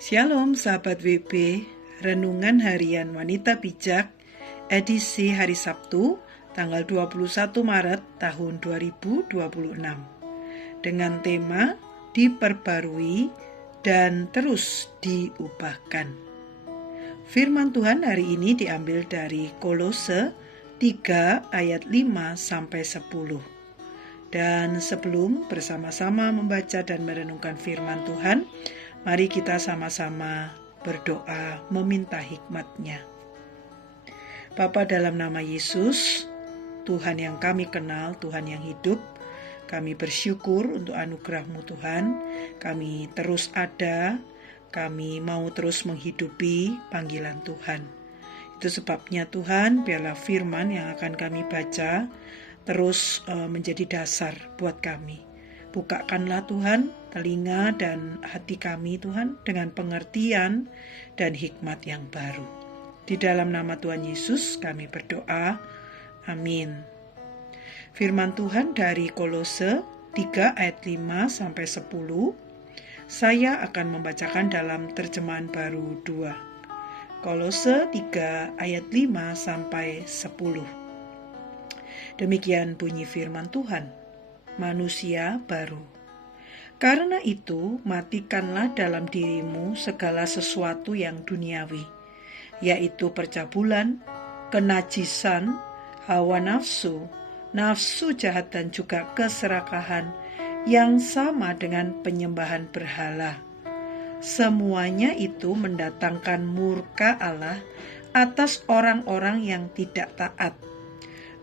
Shalom sahabat WB, Renungan Harian Wanita Bijak, edisi hari Sabtu, tanggal 21 Maret tahun 2026. Dengan tema, diperbarui dan terus diubahkan. Firman Tuhan hari ini diambil dari Kolose 3 ayat 5-10. Dan sebelum bersama-sama membaca dan merenungkan firman Tuhan, mari kita sama-sama berdoa meminta hikmat-Nya. Bapa, dalam nama Yesus, Tuhan yang kami kenal, Tuhan yang hidup, kami bersyukur untuk anugerah-Mu Tuhan. Kami terus ada, kami mau terus menghidupi panggilan Tuhan. Itu sebabnya Tuhan, biarlah firman yang akan kami baca terus menjadi dasar buat kami. Bukakanlah Tuhan telinga dan hati kami Tuhan dengan pengertian dan hikmat yang baru. Di dalam nama Tuhan Yesus kami berdoa. Amin. Firman Tuhan dari Kolose 3 ayat 5-10. Saya akan membacakan dalam terjemahan baru 2. Kolose 3 ayat 5-10. Demikian bunyi firman Tuhan. Manusia baru. Karena itu, matikanlah dalam dirimu segala sesuatu yang duniawi, yaitu percabulan, kenajisan, hawa nafsu, nafsu jahat dan juga keserakahan yang sama dengan penyembahan berhala. Semuanya itu mendatangkan murka Allah atas orang-orang yang tidak taat.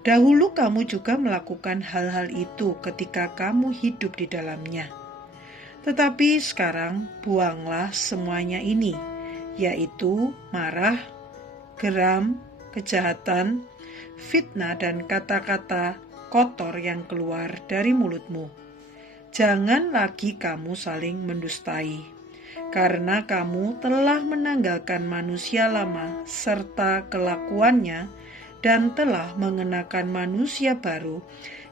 Dahulu kamu juga melakukan hal-hal itu ketika kamu hidup di dalamnya. Tetapi sekarang buanglah semuanya ini, yaitu marah, geram, kejahatan, fitnah dan kata-kata kotor yang keluar dari mulutmu. Jangan lagi kamu saling mendustai, karena kamu telah menanggalkan manusia lama serta kelakuannya dan telah mengenakan manusia baru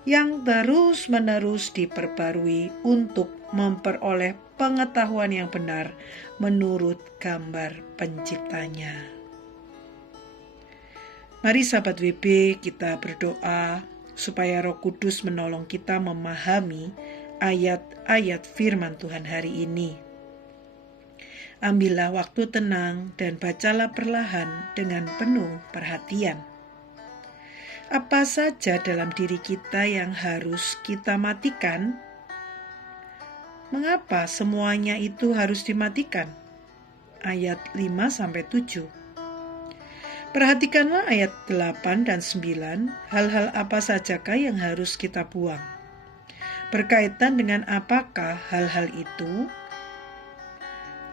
yang terus-menerus diperbarui untuk memperoleh pengetahuan yang benar menurut gambar penciptanya. Mari sahabat WB kita berdoa supaya Roh Kudus menolong kita memahami ayat-ayat firman Tuhan hari ini. Ambillah waktu tenang dan bacalah perlahan dengan penuh perhatian. Apa saja dalam diri kita yang harus kita matikan? Mengapa semuanya itu harus dimatikan? Ayat 5-7. Perhatikanlah ayat 8 dan 9, hal-hal apa sajakah yang harus kita buang? Berkaitan dengan apakah hal-hal itu?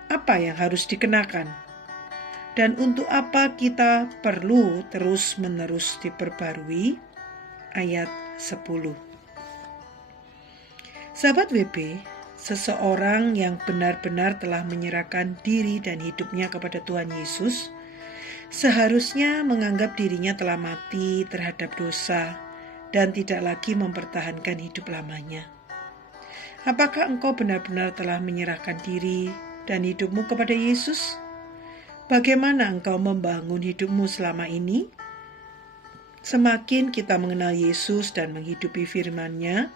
Apa yang harus dikenakan? Dan untuk apa kita perlu terus-menerus diperbarui? Ayat 10. Sahabat WB, seseorang yang benar-benar telah menyerahkan diri dan hidupnya kepada Tuhan Yesus, seharusnya menganggap dirinya telah mati terhadap dosa dan tidak lagi mempertahankan hidup lamanya. Apakah engkau benar-benar telah menyerahkan diri dan hidupmu kepada Yesus? Bagaimana engkau membangun hidupmu selama ini? Semakin kita mengenal Yesus dan menghidupi firman-Nya,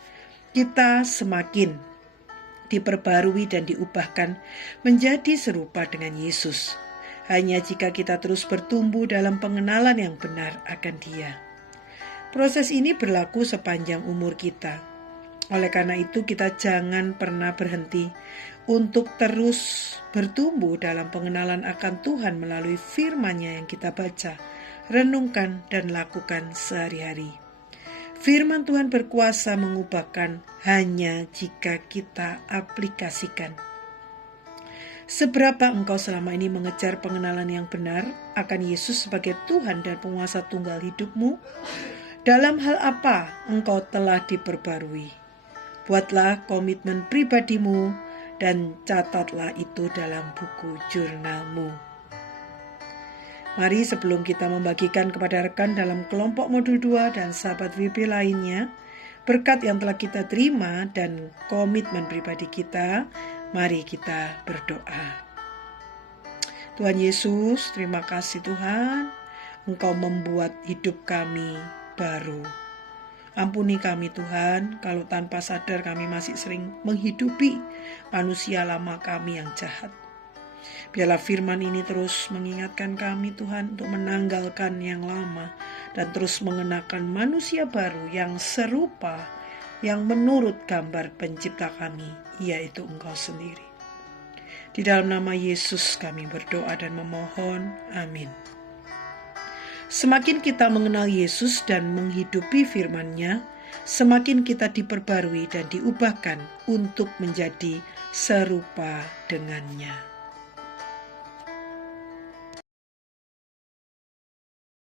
kita semakin diperbarui dan diubahkan menjadi serupa dengan Yesus. Hanya jika kita terus bertumbuh dalam pengenalan yang benar akan Dia. Proses ini berlaku sepanjang umur kita. Oleh karena itu kita jangan pernah berhenti untuk terus bertumbuh dalam pengenalan akan Tuhan melalui firman-Nya yang kita baca, renungkan dan lakukan sehari-hari. Firman Tuhan berkuasa mengubahkan hanya jika kita aplikasikan. Seberapa engkau selama ini mengejar pengenalan yang benar akan Yesus sebagai Tuhan dan penguasa tunggal hidupmu? Dalam hal apa engkau telah diperbarui? Buatlah komitmen pribadimu dan catatlah itu dalam buku jurnalmu. Mari sebelum kita membagikan kepada rekan dalam kelompok modul 2 dan sahabat WB lainnya, berkat yang telah kita terima dan komitmen pribadi kita, mari kita berdoa. Tuhan Yesus, terima kasih Tuhan, Engkau membuat hidup kami baru. Ampuni kami Tuhan, kalau tanpa sadar kami masih sering menghidupi manusia lama kami yang jahat. Biarlah firman ini terus mengingatkan kami Tuhan untuk menanggalkan yang lama dan terus mengenakan manusia baru yang serupa, yang menurut gambar pencipta kami, yaitu Engkau sendiri. Di dalam nama Yesus kami berdoa dan memohon. Amin. Semakin kita mengenal Yesus dan menghidupi firman-Nya, semakin kita diperbarui dan diubahkan untuk menjadi serupa dengannya.